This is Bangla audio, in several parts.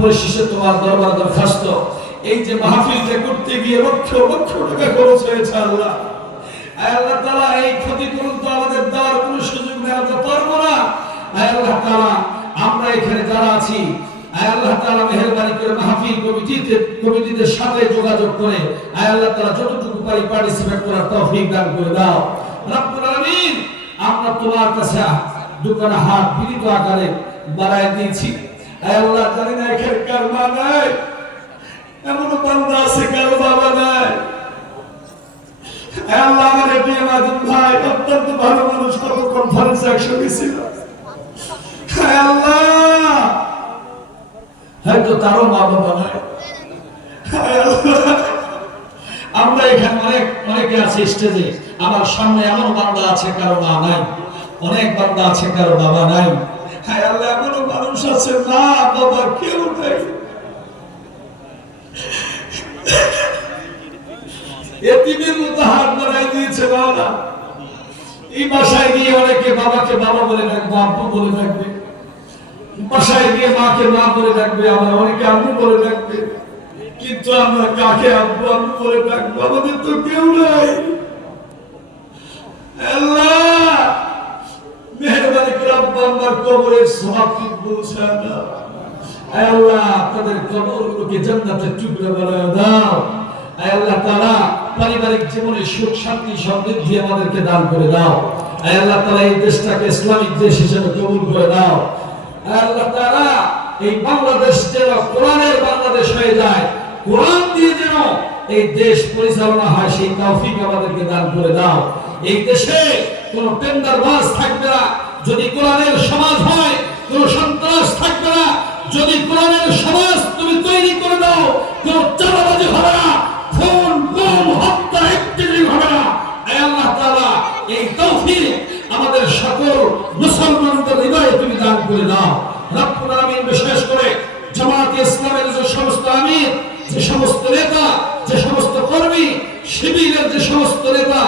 পরিশেষে তোমার দরবার দরখাস্ত। এই যে করতে গিয়ে লক্ষ লক্ষ টাকা খরচ হয়েছে আল্লাহ। আল্লাহ তাআলা, এই ক্ষতিপূরণ তো আমাদের দেওয়ার সুযোগ পারব না। আল্লাহ তাআলা, আমরা এখানে যারা আছি আল্লাহ তাআলা মেহেরবানি করে মাহফিল কমিটিতে, কমিটিদের সাথে যোগাযোগ করে আল্লাহ তাআলা যতটুকু পারি পার্টিসিপেট করার তৌফিক দান করে দাও। রব্বুল আমরা তোমার কাছে দোকানে হাত বিনীত আকারে বাড়াই দিয়েছি। আল্লাহ জানি না, এখানে কার মা নাই? এমন বান্দা আছে, কারও বাবা নাই? আল্লাহ আমার প্রিয় মাদুম ভাই, অত্যন্ত ভালো মানুষ, কত কনফারেন্স একসঙ্গে ছিল আল্লাহ! হয়তো তারও মা বাবা নাই। আমরা এখানে অনেক, অনেকে আছে স্টেজে আমার সামনে এমন বান্দা আছে, কারও মা নাই। অনেক বান্দা আছে, কারও বাবা নাই। হ্যাঁ আল্লাহ এমনও মানুষ আছে। মা বাবা, কেউ নাই। বাসায় গিয়ে অনেকে বাবাকে বাবা বলে ডাকবে আবার অনেকে আব্বু বলে ডাকবে। কিন্তু আমরা কাকে আব্বু আব্বু বলে ডাকবো? আমাদের তো কেউ নাই। আল্লাহ! মেহরবানি করে আব্বা আমার কবরের দাও আয় আল্লাহ, আপনাদের কবরগুলোকে জান্নাতের টুকরা বানায় দাও। আয় আল্লাহ তাআলা, পারিবারিক জীবনে সুখ, শান্তি সমৃদ্ধি আমাদেরকে দান করে দাও। আয় আল্লাহ তাআলা, এই দেশটাকে ইসলামিক দেশ হিসেবে কবুল করে দাও। আয় আল্লাহ তাআলা, এই বাংলাদেশ যেন কোরআনের বাংলাদেশ হয়ে যায়। কোরআন দিয়ে যেন এই দেশ পরিচালনা হয়, সেই তৌফিক আমাদেরকে দান করে দাও। এই দেশে কোন টেন্ডার থাকবে না। যদি কোরআনের সমাজ হয়, কোন সন্ত্রাস থাকবে না। যদি কোরআনের সমাজ তুমি তৈরি করে দাও, কোন চালাবাজি হবে না। খুন, গুম, হত্যা একটি হবে না। আল্লাহ তাআলা, এই তৌফিক আমাদের সকল মুসলমানদের হৃদয়ে তুমি দান করে দাও। রব্বুল আলামিন বিশেষ করে জামাত ইসলামের যে সমস্ত আমির, যে সমস্ত নেতা, যে সমস্ত কর্মী, শিবিরের যে সমস্ত নেতা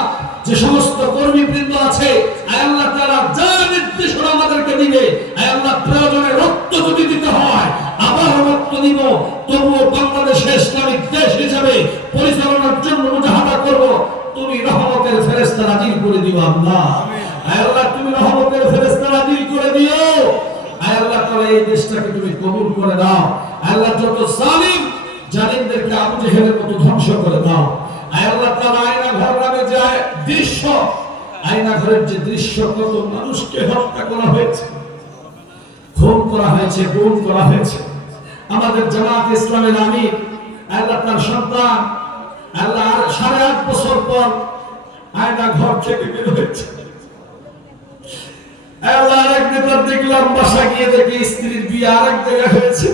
যে সমস্ত কর্মী বৃন্দ আছে আল্লাহ তাআলা যা নির্দেশনা আমাদেরকে দিবে আল্লাহ প্রয়োজনে রক্ত যদি দিতে হয় আবার রক্ত দিব। তবুও ইসলামিক দেশ পরিচালনার জন্য মুজাহাদা করব। তুমি রহমতের নাজিল করে দিও আল্লাহ। আল্লাহ, তুমি রহমতের ফেরেশতা নাজিল করে দিও। আল্লাহ তাআলা এই দেশটাকে তুমি কবুল করে দাও। আল্লাহ, যত জালিম জালিমদেরকে আবু জেহেলের মতো ধ্বংস করে দাও। আল্লাহ তাআলা আয়না ঘর দৃশ্য। আয়না ঘরের যে দৃশ্য, কত মানুষকে হত্যা করা হয়েছে, খুন করা হয়েছে, গুম করা হয়েছে। আমাদের জামাত ইসলামের আমির, আল্লাহ তার সন্তান, আল্লাহ সাড়ে আট বছর পর আয়না ঘর থেকে বের হয়েছে। আল্লাহ আরেক নেতার দেখলাম বাসা গিয়ে দেখি স্ত্রীর বিয়ে আরেক জায়গায় হয়েছে।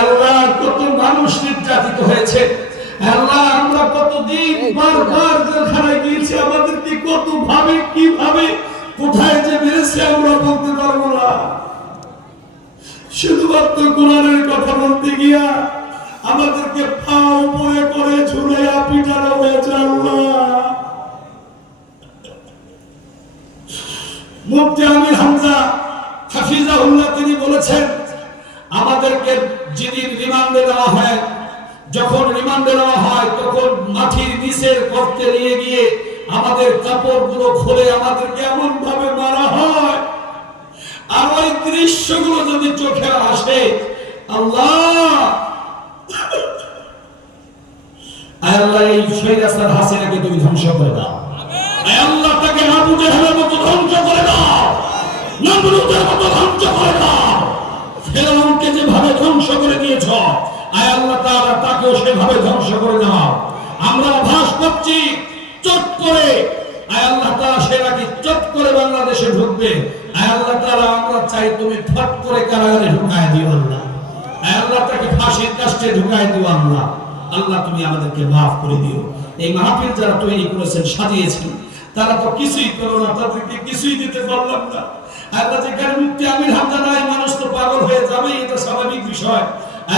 আল্লাহ কত মানুষ নির্যাতিত হয়েছে। হায় আল্লাহ আমরা কতদিন বারবার জেলখানায় গিয়েছি আমাদেরকে কত ভাবে কীভাবে কোথায় যে মেরেছে আমরা বলতে পারব না। শুধুমাত্র কোরআনের কথা বলতে গিয়া আমাদেরকে পা উপরে করে ঝুলাইয়া পিটানো হয়েছে আল্লাহ। মুফতি আমির হামজা হাফিজাহুল্লাহ তিনি বলেছেন আমাদেরকে যেদিন রিমান্ডে দেওয়া হয় যখন রিমান্ডে দেওয়া হয়, তখন মাটির নিচের গর্তে নিয়ে গিয়ে আমাদের কাপড়গুলো খুলে আমাদেরকে এমন ভাবে মারা হয়। আর ওই দৃশ্যগুলো যদি চোখে আসে, আল্লাহ! আল্লাহ, এই তুমি ধ্বংস করে দাও। আল্লাহ, তাকে আবু জেহেলের মতো ধ্বংস করে দাও। নমরুদের মতো ধ্বংস করে দাও। ফেরাউনকে যেভাবে ধ্বংস করে দিয়েছ, আয় আল্লাহ তাকেও সেভাবে ধ্বংস করে দাও আমরা আভাস করছি, চট করে। তৈরি তো কিছুই করো না, তাদেরকে কিছুই দিতে পারলাম না। আল্লাহ, যেখানে মানুষ তো পাগল হয়ে যাবে এটা স্বাভাবিক বিষয়।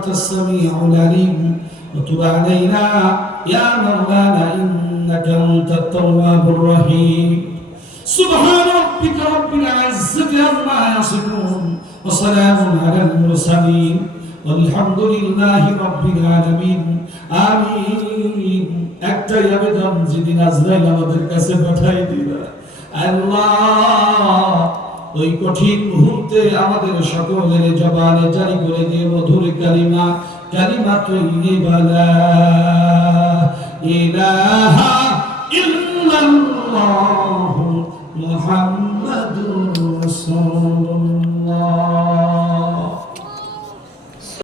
انك انت السميع العليم وتب علينا يا مولانا انك انت التواب الرحيم سبحان ربك رب العزة عما يصفون وسلام على المرسلين والحمد لله رب العالمين آمين একটাই আবেদন যেদিন আজরাইল আমাদের কাছে পাঠাই দিবা আল্লাহ ওই কঠিন মুহূর্তে আমাদের সকলের জবানে জারি করে দিয়ে মধুর কালিমা কালিমা তৈরি বালা ইলাহা